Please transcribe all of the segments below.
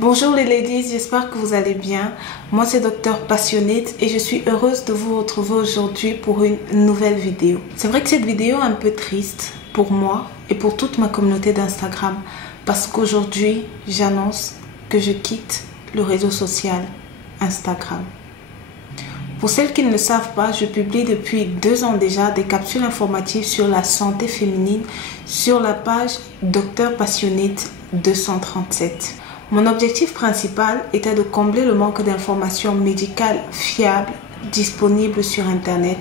Bonjour les ladies, j'espère que vous allez bien. Moi c'est Dr Passionate et je suis heureuse de vous retrouver aujourd'hui pour une nouvelle vidéo. C'est vrai que cette vidéo est un peu triste pour moi et pour toute ma communauté d'Instagram parce qu'aujourd'hui j'annonce que je quitte le réseau social Instagram. Pour celles qui ne le savent pas, je publie depuis 2 ans déjà des capsules informatives sur la santé féminine sur la page Dr Passionate 237. Mon objectif principal était de combler le manque d'informations médicales fiables disponibles sur Internet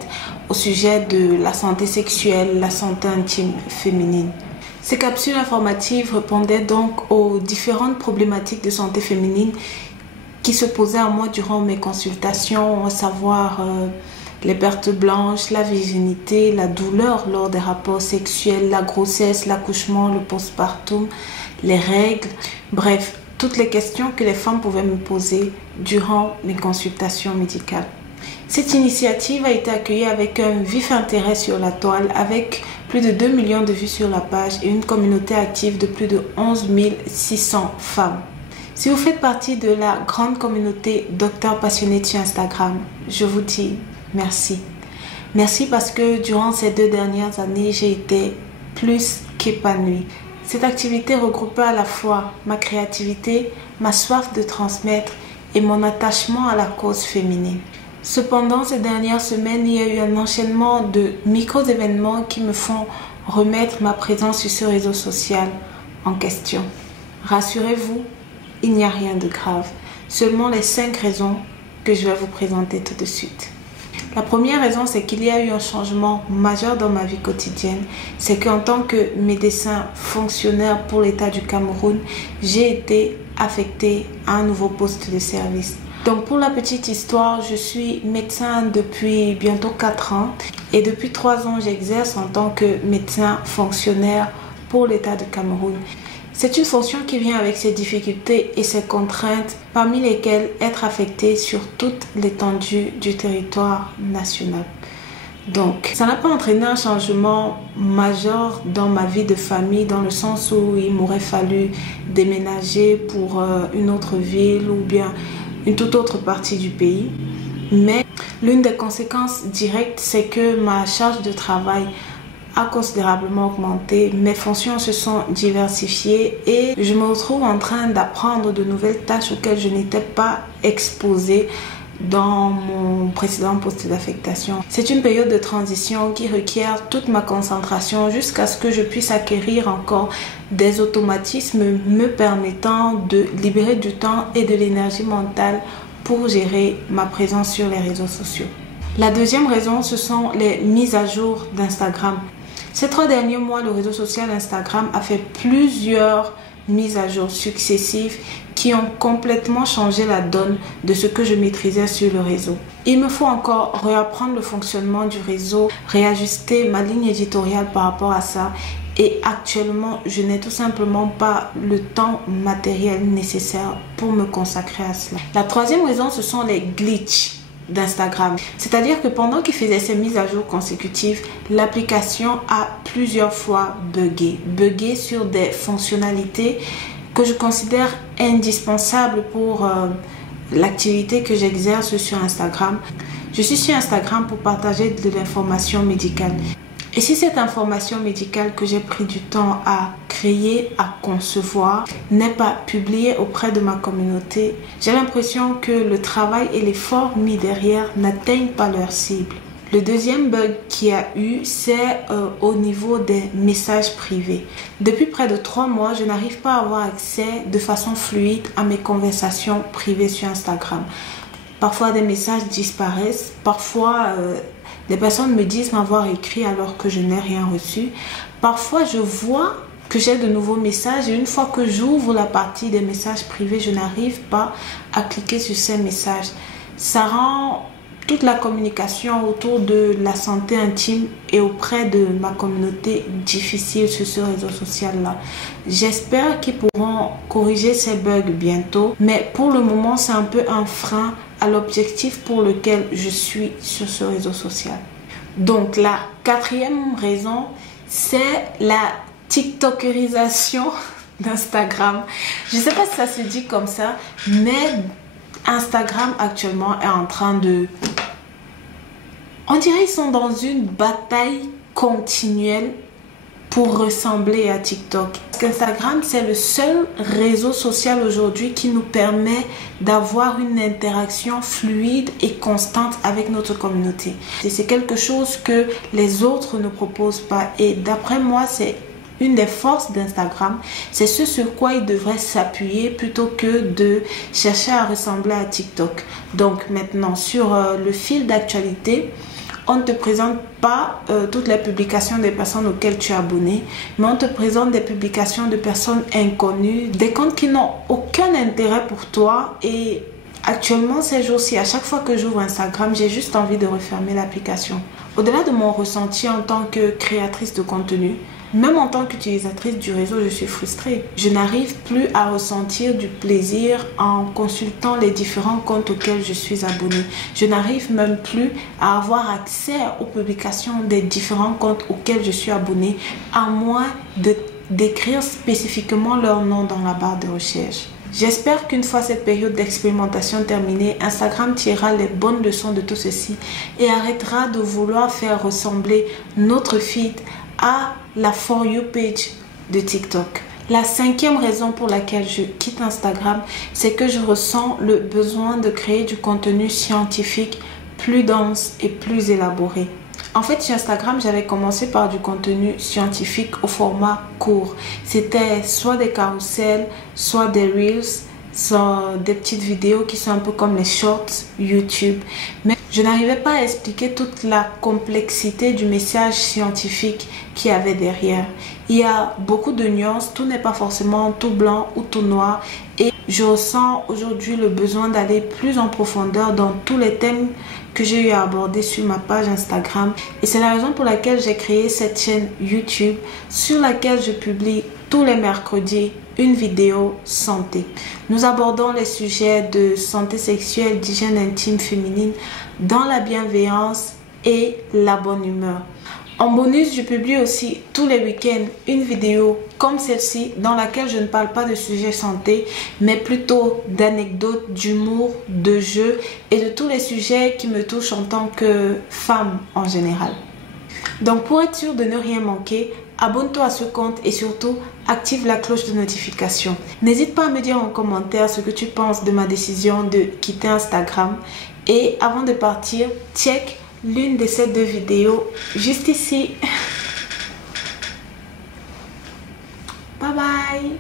au sujet de la santé sexuelle, la santé intime féminine. Ces capsules informatives répondaient donc aux différentes problématiques de santé féminine qui se posaient à moi durant mes consultations, à savoir les pertes blanches, la virginité, la douleur lors des rapports sexuels, la grossesse, l'accouchement, le postpartum, les règles, bref, toutes les questions que les femmes pouvaient me poser durant mes consultations médicales. Cette initiative a été accueillie avec un vif intérêt sur la toile, avec plus de 2 millions de vues sur la page et une communauté active de plus de 11 600 femmes. Si vous faites partie de la grande communauté Dr Passionate sur Instagram, je vous dis merci. Merci parce que durant ces 2 dernières années, j'ai été plus qu'épanouie. Cette activité regroupait à la fois ma créativité, ma soif de transmettre et mon attachement à la cause féminine. Cependant, ces dernières semaines, il y a eu un enchaînement de micro-événements qui me font remettre ma présence sur ce réseau social en question. Rassurez-vous, il n'y a rien de grave, seulement les 5 raisons que je vais vous présenter tout de suite. La première raison, c'est qu'il y a eu un changement majeur dans ma vie quotidienne. C'est qu'en tant que médecin fonctionnaire pour l'État du Cameroun, j'ai été affectée à un nouveau poste de service. Donc pour la petite histoire, je suis médecin depuis bientôt 4 ans et depuis 3 ans, j'exerce en tant que médecin fonctionnaire pour l'État du Cameroun. C'est une fonction qui vient avec ses difficultés et ses contraintes, parmi lesquelles être affecté sur toute l'étendue du territoire national. Donc, ça n'a pas entraîné un changement majeur dans ma vie de famille, dans le sens où il m'aurait fallu déménager pour une autre ville ou bien une toute autre partie du pays. Mais l'une des conséquences directes, c'est que ma charge de travail a considérablement augmenté, mes fonctions se sont diversifiées et je me retrouve en train d'apprendre de nouvelles tâches auxquelles je n'étais pas exposée dans mon précédent poste d'affectation. C'est une période de transition qui requiert toute ma concentration jusqu'à ce que je puisse acquérir encore des automatismes me permettant de libérer du temps et de l'énergie mentale pour gérer ma présence sur les réseaux sociaux. La deuxième raison, ce sont les mises à jour d'Instagram. Ces 3 derniers mois, le réseau social Instagram a fait plusieurs mises à jour successives qui ont complètement changé la donne de ce que je maîtrisais sur le réseau. Il me faut encore réapprendre le fonctionnement du réseau, réajuster ma ligne éditoriale par rapport à ça. Et actuellement, je n'ai tout simplement pas le temps matériel nécessaire pour me consacrer à cela. La troisième raison, ce sont les glitches d'Instagram. C'est-à-dire que pendant qu'il faisait ces mises à jour consécutives, l'application a plusieurs fois bugué sur des fonctionnalités que je considère indispensables pour l'activité que j'exerce sur Instagram. Je suis sur Instagram pour partager de l'information médicale. Et si cette information médicale que j'ai pris du temps à créer, à concevoir, n'est pas publiée auprès de ma communauté, j'ai l'impression que le travail et l'effort mis derrière n'atteignent pas leur cible. Le deuxième bug qu'il y a eu, c'est au niveau des messages privés. Depuis près de 3 mois, je n'arrive pas à avoir accès de façon fluide à mes conversations privées sur Instagram. Parfois, des messages disparaissent, parfois des personnes me disent m'avoir écrit alors que je n'ai rien reçu. Parfois, je vois que j'ai de nouveaux messages et une fois que j'ouvre la partie des messages privés, je n'arrive pas à cliquer sur ces messages. Ça rend toute la communication autour de la santé intime et auprès de ma communauté difficile sur ce réseau social-là. J'espère qu'ils pourront corriger ces bugs bientôt, mais pour le moment, c'est un peu un frein à l'objectif pour lequel je suis sur ce réseau social. Donc la 4e raison, c'est la TikTokerisation d'Instagram. Je ne sais pas si ça se dit comme ça, mais Instagram actuellement est en train de... On dirait qu'ils sont dans une bataille continuelle pour ressembler à TikTok. Parce qu'Instagram, c'est le seul réseau social aujourd'hui qui nous permet d'avoir une interaction fluide et constante avec notre communauté. Et c'est quelque chose que les autres ne proposent pas. Et d'après moi, c'est une des forces d'Instagram. C'est ce sur quoi il devrait s'appuyer plutôt que de chercher à ressembler à TikTok. Donc maintenant, sur le fil d'actualité, on ne te présente pas toutes les publications des personnes auxquelles tu es abonné, mais on te présente des publications de personnes inconnues, des comptes qui n'ont aucun intérêt pour toi. Et actuellement, ces jours-ci, à chaque fois que j'ouvre Instagram, j'ai juste envie de refermer l'application. Au-delà de mon ressenti en tant que créatrice de contenu, même en tant qu'utilisatrice du réseau, je suis frustrée. Je n'arrive plus à ressentir du plaisir en consultant les différents comptes auxquels je suis abonnée. Je n'arrive même plus à avoir accès aux publications des différents comptes auxquels je suis abonnée, à moins d'écrire spécifiquement leur nom dans la barre de recherche. J'espère qu'une fois cette période d'expérimentation terminée, Instagram tirera les bonnes leçons de tout ceci et arrêtera de vouloir faire ressembler notre feed à la For You page de TikTok. La 5e raison pour laquelle je quitte Instagram, c'est que je ressens le besoin de créer du contenu scientifique plus dense et plus élaboré. En fait, sur Instagram, j'avais commencé par du contenu scientifique au format court. C'était soit des carousels, soit des reels, soit des petites vidéos qui sont un peu comme les shorts YouTube. Mais je n'arrivais pas à expliquer toute la complexité du message scientifique qu'il y avait derrière. Il y a beaucoup de nuances, tout n'est pas forcément tout blanc ou tout noir. Et je ressens aujourd'hui le besoin d'aller plus en profondeur dans tous les thèmes que j'ai eu à aborder sur ma page Instagram. Et c'est la raison pour laquelle j'ai créé cette chaîne YouTube sur laquelle je publie tous les mercredis une vidéo santé. Nous abordons les sujets de santé sexuelle, d'hygiène intime féminine, dans la bienveillance et la bonne humeur. En bonus, je publie aussi tous les week-ends une vidéo comme celle-ci dans laquelle je ne parle pas de sujets santé, mais plutôt d'anecdotes, d'humour, de jeux et de tous les sujets qui me touchent en tant que femme en général. Donc pour être sûr de ne rien manquer, abonne-toi à ce compte et surtout active la cloche de notification. N'hésite pas à me dire en commentaire ce que tu penses de ma décision de quitter Instagram. Et avant de partir, check l'une de ces 2 vidéos juste ici. Bye bye.